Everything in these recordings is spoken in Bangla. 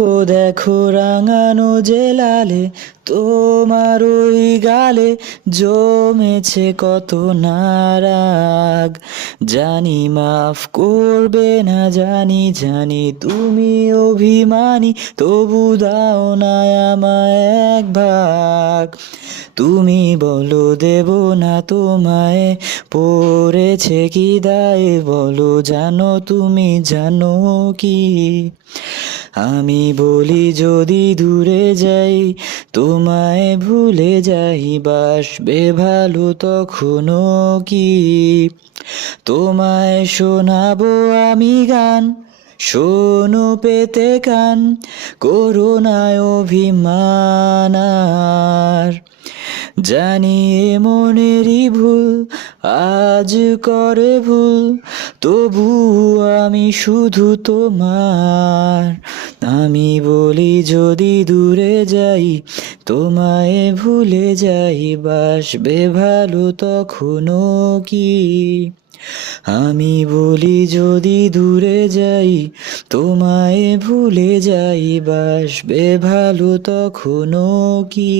দেখো দেখো রাঙানো যে লালে তোমার ওই গালে জমেছে কত নারাগ। জানি মাফ করবে না, জানি জানি তুমি অভিমানী, তবু দাও না আমায় এক ভাগ। তুমি বলো দেব না তোমায়, পড়েছে কি দায়ে বলো, জানো তুমি জানো কি? আমি বলি যদি দূরে যাই, তোমায় ভুলে যাই, বাসবে ভালো তখনও কি? তোমায় শোনাবো আমি গান, শোনো পেতে কান, করুণায় অভিমান আর। জানি এ মনেরই ভুল, আজ করে ভুল, তবু আমি শুধু তোমার। আমি বলি যদি দূরে যাই, তোমায় ভুলে যাই, বাসবে ভালো তখনও কি? আমি বলি যদি দূরে যাই, তোমায় ভুলে যাই, বাসবে ভালো তখনও কি?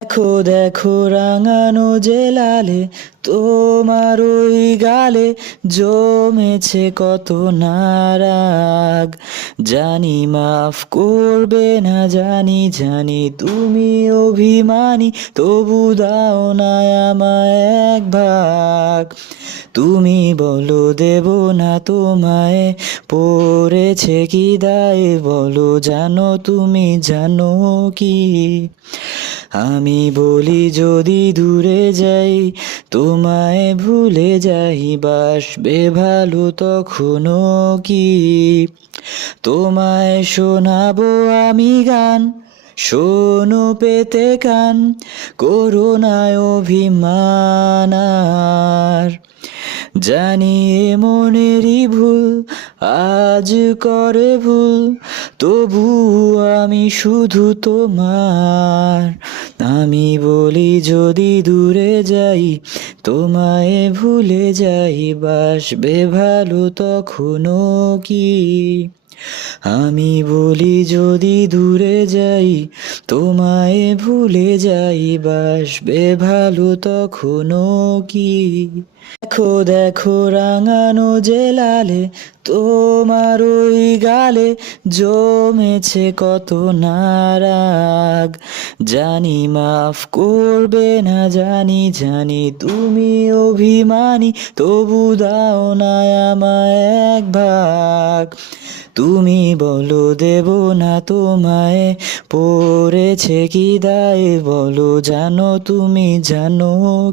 দেখো দেখো রাঙানো যে লালে তোমার ওই গালে জমেছে কত নারাগ। জানি মাফ করবে না, জানি জানি তুমি অভিমানী, তবু দাও না আমায় এক ভাগ। তুমি বলো দেব না তোমায়, পড়েছে কি দায়ে বলো, জানো তুমি জানো কি? আমি বলি যদি দূরে যাই, তোমায় ভুলে যাই, বাসবে ভালো তখনও কি? তোমায় শোনাবো আমি গান, শোনো পেতে কান, করুণায় অভিমান আর। জানি এ মনেরই ভুল, আজ করে ভুল, তবু আমি শুধু তোমার। আমি বলি যদি দূরে যাই, তোমায় ভুলে যাই, বাসবে ভালো তখনও কি? আমি বলি যদি দূরে যাই, তোমায় ভুলে যাই, বাসবে ভালো তখনও কি? দেখো দেখো রাঙানো যে লালে তোমার ওই গালে জমেছে কত নারাগ। জানি মাফ করবে না, জানি জানি তুমি অভিমানী, তবু দাও না আমায় এক ভাগ। তুমি বলো দেব না তোমায়, পড়েছে কি দায়ে বলো, জানো তুমি জানো